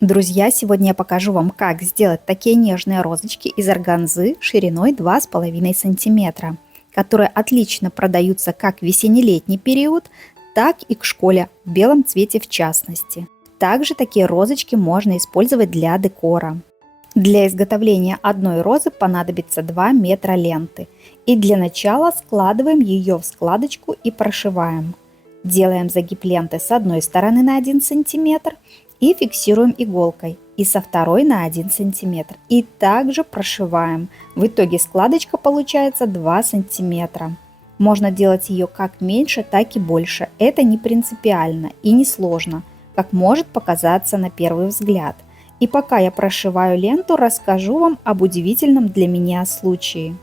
Друзья, сегодня я покажу вам, как сделать такие нежные розочки из органзы шириной 2,5 сантиметра, которые отлично продаются как в весенне-летний период, так и к школе в белом цвете в частности. Также такие розочки можно использовать для декора. Для изготовления одной розы понадобится 2 метра ленты. И для начала складываем ее в складочку и прошиваем. Делаем загиб ленты с одной стороны на 1 сантиметр и фиксируем иголкой, и со второй на 1 сантиметр. И также прошиваем. В итоге складочка получается 2 сантиметра. Можно делать ее как меньше, так и больше. Это не принципиально и не сложно, как может показаться на первый взгляд. И пока я прошиваю ленту, расскажу вам об удивительном для меня случае.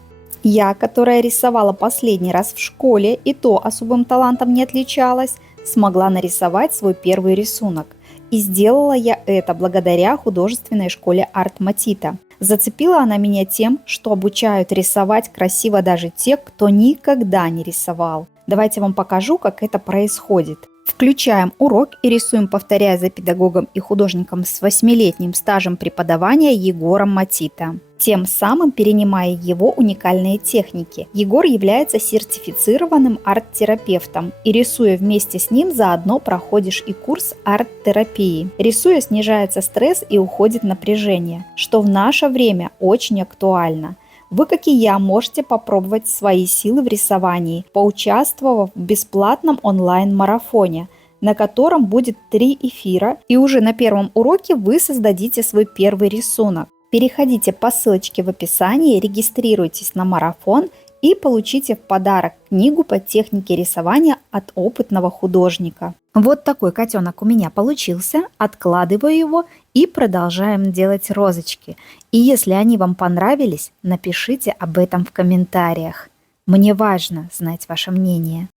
Я, которая рисовала последний раз в школе и то особым талантом не отличалась, смогла нарисовать свой первый рисунок. И сделала я это благодаря художественной школе Арт Матита. Зацепила она меня тем, что обучают рисовать красиво даже те, кто никогда не рисовал. Давайте вам покажу, как это происходит. Включаем урок и рисуем, повторяя за педагогом и художником с 8-летним стажем преподавания Егором Матита, тем самым перенимая его уникальные техники. Егор является сертифицированным арт-терапевтом, и рисуя вместе с ним, заодно проходишь и курс арт-терапии. Рисуя, снижается стресс и уходит напряжение, что в наше время очень актуально. Вы, как и я, можете попробовать свои силы в рисовании, поучаствовав в бесплатном онлайн-марафоне, на котором будет 3 эфира, и уже на первом уроке вы создадите свой первый рисунок. Переходите по ссылочке в описании, регистрируйтесь на марафон и получите в подарок книгу по технике рисования от опытного художника. Вот такой котенок у меня получился, откладываю его и продолжаем делать розочки. И если они вам понравились, напишите об этом в комментариях. Мне важно знать ваше мнение.